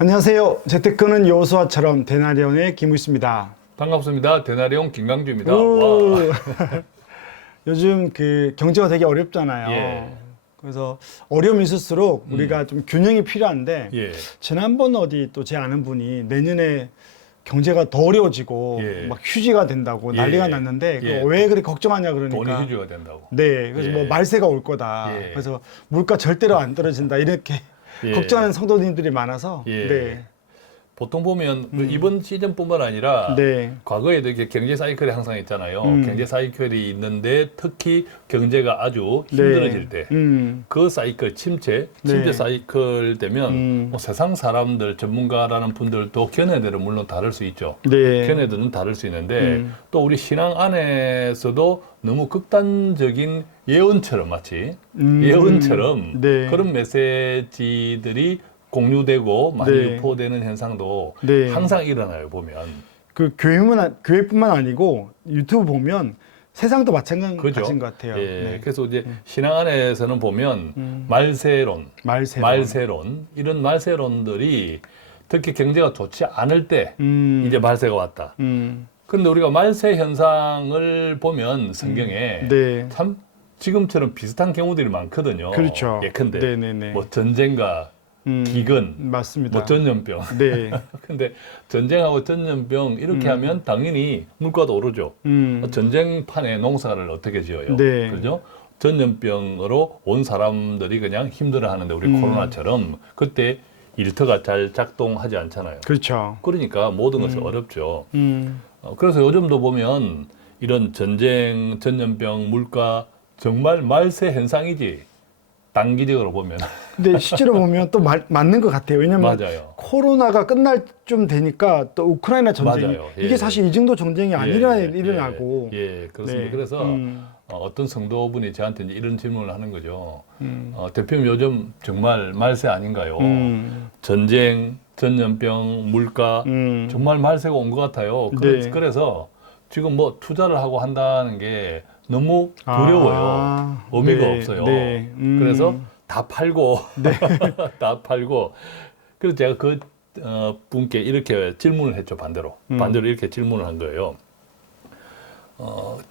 안녕하세요. 재테크는 여호수아처럼 데나리온의 김우수입니다. 반갑습니다. 데나리온 김강주입니다. 오. 와. 요즘 그 경제가 되게 어렵잖아요. 예. 그래서 어려움이 있을수록 우리가 좀 균형이 필요한데 예. 지난번 어디 또 제 아는 분이 내년에 경제가 더 어려워지고 예. 막 휴지가 된다고 예. 난리가 났는데 예. 왜 그렇게 걱정하냐 그러니까 돈이 휴지가 된다고. 네, 그래서 예. 뭐 말세가 올 거다. 예. 그래서 물가 절대로 안 떨어진다 이렇게 예. 걱정하는 성도님들이 많아서 예. 네. 보통 보면 이번 시즌뿐만 아니라 네. 과거에도 이렇게 경제 사이클이 항상 있잖아요. 경제 사이클이 있는데 특히 경제가 아주 힘들어질 때 그 사이클 침체 네. 사이클 되면 뭐 세상 사람들 전문가라는 분들도 견해들은 물론 다를 수 있죠. 네. 견해들은 다를 수 있는데 또 우리 신앙 안에서도 너무 극단적인 예언처럼 마치 예언처럼 네. 그런 메시지들이 공유되고 많이 네. 유포되는 현상도 네. 항상 일어나요, 보면. 그 교회뿐만 아니고 유튜브 보면 세상도 마찬가지인 그죠? 것 같아요. 예. 네. 그래서 이제 신앙 안에서는 보면 말세론, 이런 말세론들이 특히 경제가 좋지 않을 때 이제 말세가 왔다. 그런데 우리가 말세 현상을 보면 성경에 네. 참 지금처럼 비슷한 경우들이 많거든요. 그렇죠. 예컨대 네네네. 뭐 전쟁과 기근, 맞습니다. 뭐 전염병. 네. 근데 전쟁하고 전염병 이렇게 하면 당연히 물가도 오르죠. 전쟁판에 농사를 어떻게 지어요? 네. 그죠? 전염병으로 온 사람들이 그냥 힘들어하는데 우리 코로나처럼 그때 일터가 잘 작동하지 않잖아요. 그렇죠. 그러니까 모든 것이 어렵죠. 그래서 요즘도 보면 이런 전쟁, 전염병, 물가 정말 말세 현상이지. 단기적으로 보면. 근데 실제로 보면 또 맞는 것 같아요. 왜냐면 맞아요. 코로나가 끝날 좀 되니까 또 우크라이나 전쟁이 맞아요. 예. 이게 사실 이 정도 전쟁이 안 일어나고 예, 그렇습니다. 네. 그래서 어떤 성도분이 저한테 이제 이런 질문을 하는 거죠. 대표님 요즘 정말 말세 아닌가요? 전쟁, 전염병, 물가 정말 말세가 온 것 같아요. 네. 그래서 지금 뭐 투자를 하고 한다는 게 너무 두려워요. 의미가 네. 없어요. 네. 그래서 다 팔고 다 팔고 그래서 제가 그 분께 이렇게 질문을 했죠. 반대로 이렇게 질문을 한 거예요.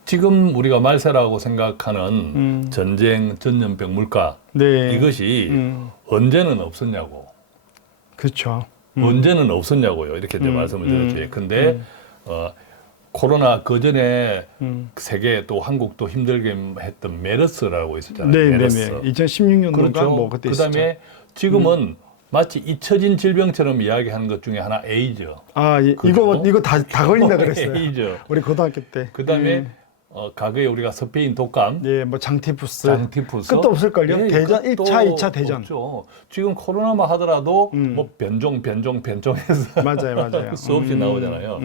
지금 우리가 말세라고 생각하는 전쟁, 전염병, 물가 네. 이것이 언제는 없었냐고. 그렇죠. 언제는 없었냐고요. 이렇게 이제 말씀을 드렸죠. 근데 코로나 그 전에 세계 또 한국도 힘들게 했던 메르스라고 있었잖아요. 네, 메르스. 네, 네. 2016년도인가 그렇죠. 뭐 그때 그다음에 지금은 마치 잊혀진 질병처럼 이야기하는 것 중에 하나 에이즈. 아, 그렇죠? 이거 다 걸린다 그랬어요. 에이즈. 우리 고등학교 때. 그다음에 과거에 우리가 스페인 독감, 예, 뭐 장티푸스. 장티푸스 끝도 없을걸요? 예, 대전 끝도 1차, 2차 대전. 없죠. 지금 코로나만 하더라도 뭐 변종해서 맞아요. 수없이 나오잖아요.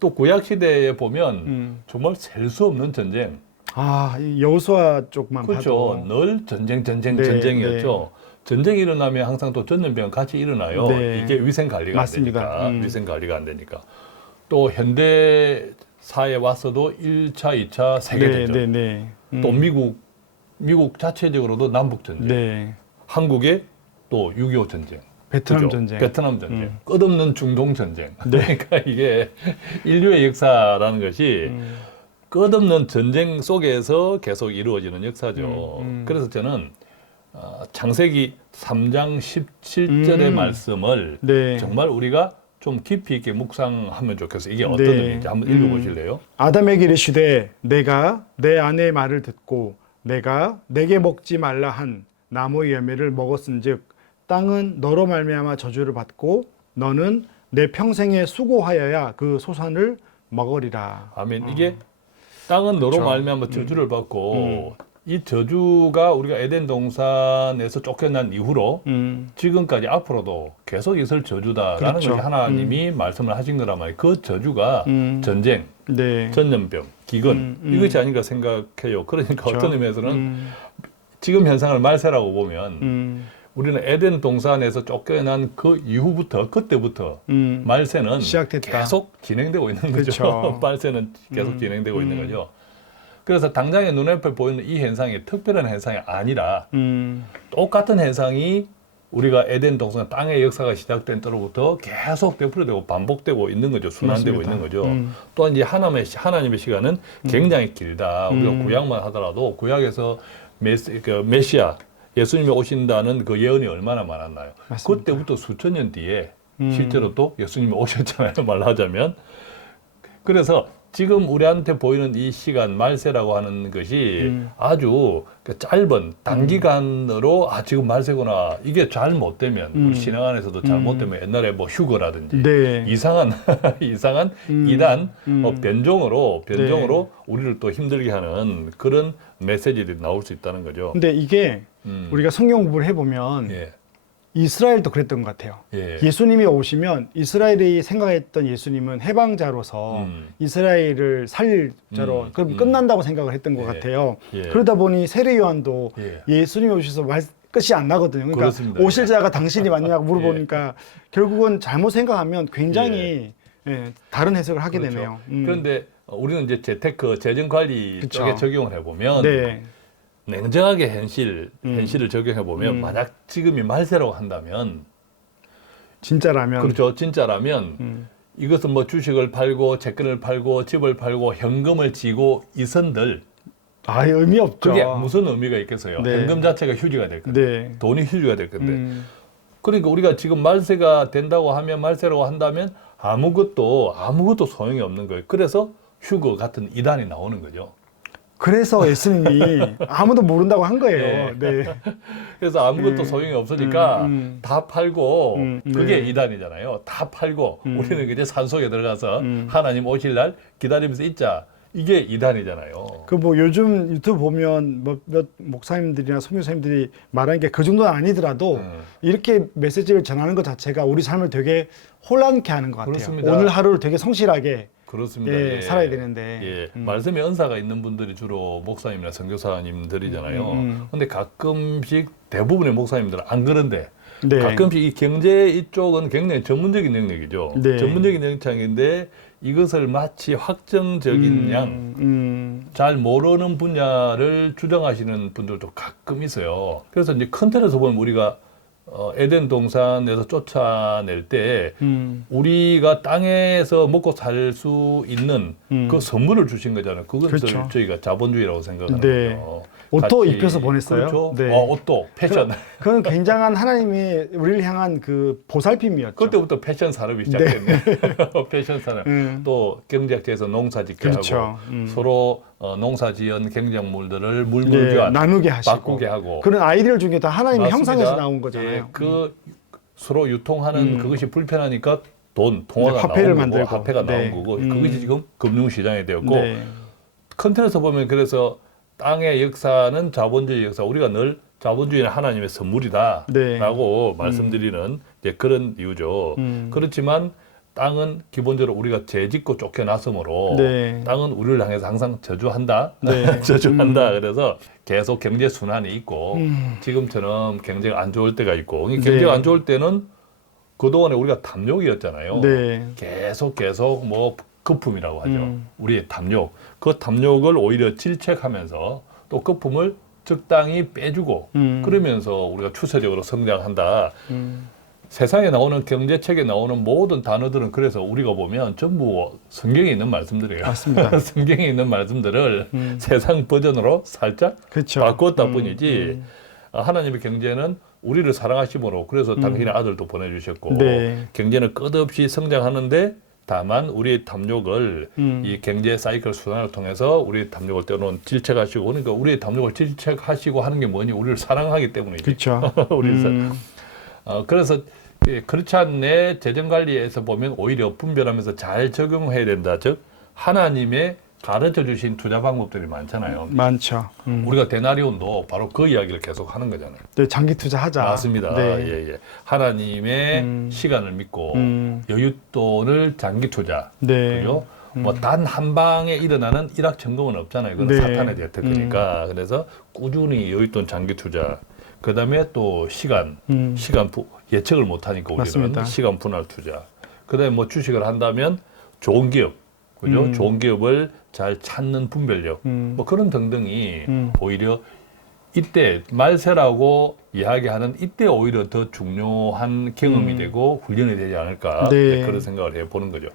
또 구약 시대에 보면 정말 셀 수 없는 전쟁. 아, 이 여호수아 쪽만 그렇죠. 봐도. 늘 전쟁이었죠. 네. 전쟁이 일어나면 항상 또 전염병 같이 일어나요. 네. 이게 위생 관리가 맞습니다. 안 되니까. 위생 관리가 안 되니까. 또 현대 사회에 와서도 1차, 2차 세계대전. 네. 또 미국 자체적으로도 남북 전쟁. 네. 한국에 또 6.25 전쟁. 베트남 그죠? 전쟁. 베트남 전쟁. 끝없는 중동 전쟁. 그러니까 이게 인류의 역사라는 것이 끝없는 전쟁 속에서 계속 이루어지는 역사죠. 그래서 저는 창세기 3장 17절의 말씀을 네. 정말 우리가 좀 깊이 있게 묵상하면 좋겠어요. 이게 어떤 네. 의미인지 한번 읽어보실래요? 아담에게 이르시되 내가 내 아내의 말을 듣고 내가 내게 먹지 말라 한 나무의 열매를 먹었은즉 땅은 너로 말미암아 저주를 받고 너는 내 평생에 수고하여야 그 소산을 먹으리라. 아멘. 이게 땅은 너로 그렇죠. 말미암아 저주를 받고 이 저주가 우리가 에덴 동산에서 쫓겨난 이후로 지금까지 앞으로도 계속 있을 저주다라는 그렇죠. 것이 하나님이 말씀을 하신 거란 말이에요. 그 저주가 전쟁, 네. 전염병, 기근 이것이 아닌가 생각해요. 그러니까 그렇죠. 어떤 의미에서는 지금 현상을 말세라고 보면 우리는 에덴 동산에서 쫓겨난 그 이후부터 그때부터 말세는 시작됐다. 계속 진행되고 있는 거죠. 그렇죠. 말세는 계속 진행되고 있는 거죠. 그래서 당장에 눈앞에 보이는 이 현상이 특별한 현상이 아니라 똑같은 현상이 우리가 에덴 동산 땅의 역사가 시작된 때로부터 계속 되풀이되고 반복되고 있는 거죠. 순환되고 맞습니다. 있는 거죠. 또한 이제 하나님의 시간은 굉장히 길다. 우리가 구약만 하더라도 구약에서 메시아 예수님이 오신다는 그 예언이 얼마나 많았나요? 맞습니다. 그때부터 수천 년 뒤에 실제로 또 예수님이 오셨잖아요. 말하자면. 그래서 지금 우리한테 보이는 이 시간 말세라고 하는 것이 아주 짧은 단기간으로 지금 말세구나. 이게 잘못되면 우리 신앙 안에서도 잘못되면 옛날에 뭐 휴거라든지 네. 이상한 이단 변종으로 우리를 또 힘들게 하는 그런 메시지들이 나올 수 있다는 거죠. 근데 이게 우리가 성경 공부를 해보면 예. 이스라엘도 그랬던 것 같아요. 예. 예수님이 오시면 이스라엘이 생각했던 예수님은 해방자로서 이스라엘을 살릴 자로 그럼 끝난다고 생각을 했던 것 예. 같아요. 예. 그러다 보니 세례 요한도 예. 예수님이 오셔서 끝이 안 나거든요. 그러니까 그렇습니다. 오실 자가 당신이 맞냐고 물어보니까 결국은 잘못 생각하면 굉장히 다른 해석을 하게 그렇죠. 되네요. 그런데 우리는 이제 재테크, 재정관리 그쵸. 쪽에 적용을 해보면 네. 냉정하게 현실을 적용해보면 만약 지금이 말세라고 한다면 진짜라면 그렇죠. 진짜라면 이것은 뭐 주식을 팔고 채권을 팔고 집을 팔고 현금을 쥐고 이선들 의미 없죠. 그게 무슨 의미가 있겠어요. 네. 현금 자체가 휴지가 될 건데 네. 돈이 휴지가 될 건데 그러니까 우리가 지금 말세가 된다고 하면 말세라고 한다면 아무것도 소용이 없는 거예요. 그래서 휴거 같은 이단이 나오는 거죠. 그래서 예수님이 아무도 모른다고 한 거예요. 네. 그래서 아무것도 소용이 없으니까 다 팔고 그게 네. 이단이잖아요. 다 팔고 우리는 이제 산속에 들어가서 하나님 오실 날 기다리면서 있자. 이게 이단이잖아요. 그 뭐 요즘 유튜브 보면 몇 목사님들이나 선교사님들이 말하는 게 그 정도는 아니더라도 이렇게 메시지를 전하는 것 자체가 우리 삶을 되게 혼란케 하는 것 같아요. 그렇습니다. 오늘 하루를 되게 성실하게 그렇습니다. 살아야 되는데. 말씀의 은사가 있는 분들이 주로 목사님이나 선교사님들이잖아요. 근데 가끔씩 대부분의 목사님들은 안 그런데 네. 가끔씩 이 경제 이쪽은 굉장히 전문적인 영역이죠. 네. 전문적인 영역인데 이것을 마치 확정적인 잘 모르는 분야를 주장하시는 분들도 가끔 있어요. 그래서 이제 큰 틀에서 보면 우리가 에덴 동산에서 쫓아낼 때 우리가 땅에서 먹고 살 수 있는 그 선물을 주신 거잖아요. 그것을 그렇죠. 저희가 자본주의라고 생각하는 네. 거죠. 옷도 입혀서 보냈어요. 그렇죠. 네. 옷도 패션. 그건 굉장한 하나님이 우리를 향한 그 보살핌이었죠. 그때부터 패션 산업이 시작됐네. 패션 산업. 또 경작지에서 농사짓게 그렇죠. 하고 서로 농사지은 경작물들을 물물 네, 교환, 나누게 하시고 바꾸게 하고. 그런 아이디어를 중에 다 하나님의 맞습니다. 형상에서 나온 거잖아요. 그 서로 유통하는 그것이 불편하니까 통화가 화폐를 나온 만들고. 거고, 화폐가 네. 나온 거고, 그것이 지금 금융시장이 되었고, 네. 큰 틀에서 보면 그래서 땅의 역사는 자본주의 역사, 우리가 늘 자본주의는 하나님의 선물이다 네. 라고 말씀드리는 이제 그런 이유죠. 그렇지만 땅은 기본적으로 우리가 죄짓고 쫓겨났으므로 네. 땅은 우리를 향해서 항상 저주한다. 네. 저주한다. 그래서 계속 경제 순환이 있고 지금처럼 경제가 안 좋을 때가 있고 경제가 안 좋을 때는 그동안에 우리가 탐욕이었잖아요. 네. 계속 뭐 거품이라고 하죠. 우리의 탐욕. 그 탐욕을 오히려 질책하면서 또 거품을 적당히 빼주고 그러면서 우리가 추세적으로 성장한다. 세상에 나오는 경제책에 나오는 모든 단어들은 그래서 우리가 보면 전부 성경에 있는 말씀들이에요. 맞습니다. 성경에 있는 말씀들을 세상 버전으로 살짝 그렇죠. 바꿨다 뿐이지 하나님의 경제는 우리를 사랑하심으로 그래서 당신의 아들도 보내주셨고 네. 경제는 끝없이 성장하는데 다만 우리의 탐욕을 이 경제 사이클 순환을 통해서 우리의 탐욕을 때로는 질책하시고 그러니까 우리의 탐욕을 질책하시고 하는 게 뭐니 우리를 사랑하기 때문이지. 그렇죠. 그래서 그렇지 않네 재정관리에서 보면 오히려 분별하면서 잘 적용해야 된다. 즉 하나님의 가르쳐 주신 투자 방법들이 많잖아요. 많죠. 우리가 데나리온도 바로 그 이야기를 계속 하는 거잖아요. 네, 장기 투자하자. 맞습니다. 네. 예. 하나님의 시간을 믿고 여윳돈을 장기 투자. 네. 그죠? 뭐 단 한 방에 일어나는 일확천금은 없잖아요. 그건 네. 사탄의 재테크니까. 그래서 꾸준히 여윳돈 장기 투자. 그다음에 또 시간 예측을 못 하니까 우리는 맞습니다. 시간 분할 투자. 그다음에 뭐 주식을 한다면 좋은 기업. 그죠? 좋은 기업을 잘 찾는 분별력. 뭐 그런 등등이 오히려 이때 말세라고 이야기하는 이때 오히려 더 중요한 경험이 되고 훈련이 되지 않을까 네. 그런 생각을 해보는 거죠.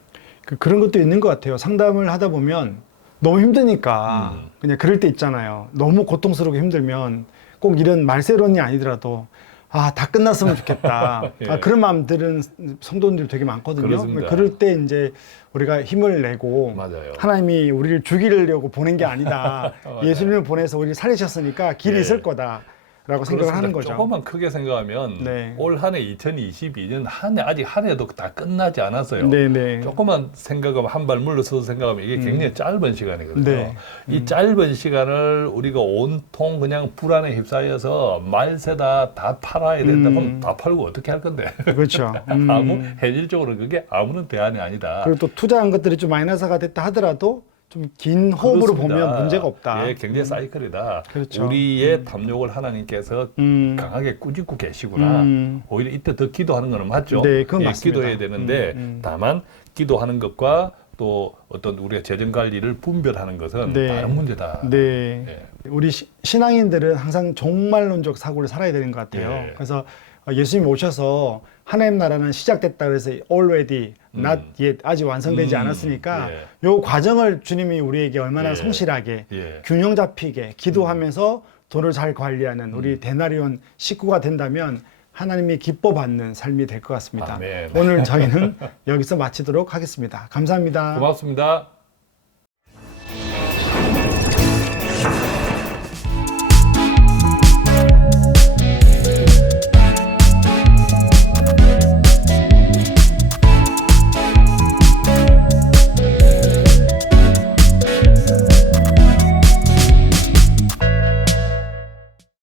그런 것도 있는 것 같아요. 상담을 하다 보면 너무 힘드니까 그냥 그럴 때 있잖아요. 너무 고통스럽고 힘들면 꼭 이런 말세론이 아니더라도 다 끝났으면 좋겠다. 예. 그런 마음 들은 성도님들이 되게 많거든요. 그렇습니다. 그럴 때 이제 우리가 힘을 내고 맞아요. 하나님이 우리를 죽이려고 보낸 게 아니다. 맞아요. 예수님을 보내서 우리를 살리셨으니까 길이 예. 있을 거다라고 생각을 하는 거죠. 조금만 크게 생각하면 네. 올 한 해 2022년 아직 한 해도 다 끝나지 않았어요. 네네. 조금만 생각하면 한 발 물러서서 생각하면 이게 굉장히 짧은 시간이거든요. 네. 이 짧은 시간을 우리가 온통 그냥 불안에 휩싸여서 말세다 다 팔아야 된다 그러면 다 팔고 어떻게 할 건데? 그렇죠. 아무 현실적으로 그게 아무런 대안이 아니다. 그리고 또 투자한 것들이 좀 마이너스가 됐다 하더라도 좀 긴 호흡으로 그렇습니다. 보면 문제가 없다. 예, 경제 사이클이다. 그렇죠. 우리의 탐욕을 하나님께서 강하게 꾸짖고 계시구나. 오히려 이때 더 기도하는 거는 맞죠. 네, 그건 예, 맞습니다. 기도해야 되는데 다만 기도하는 것과 또 어떤 우리가 재정 관리를 분별하는 것은 네. 다른 문제다. 네. 예. 우리 신앙인들은 항상 종말론적 사고를 살아야 되는 것 같아요. 예. 그래서 예수님 오셔서 하나님 나라는 시작됐다 그래서 already, not yet, 아직 완성되지 않았으니까 예. 요 과정을 주님이 우리에게 얼마나 예. 성실하게 예. 균형 잡히게 기도하면서 돈을 잘 관리하는 우리 데나리온 식구가 된다면 하나님이 기뻐 받는 삶이 될 것 같습니다. 아멘. 오늘 저희는 여기서 마치도록 하겠습니다. 감사합니다. 고맙습니다.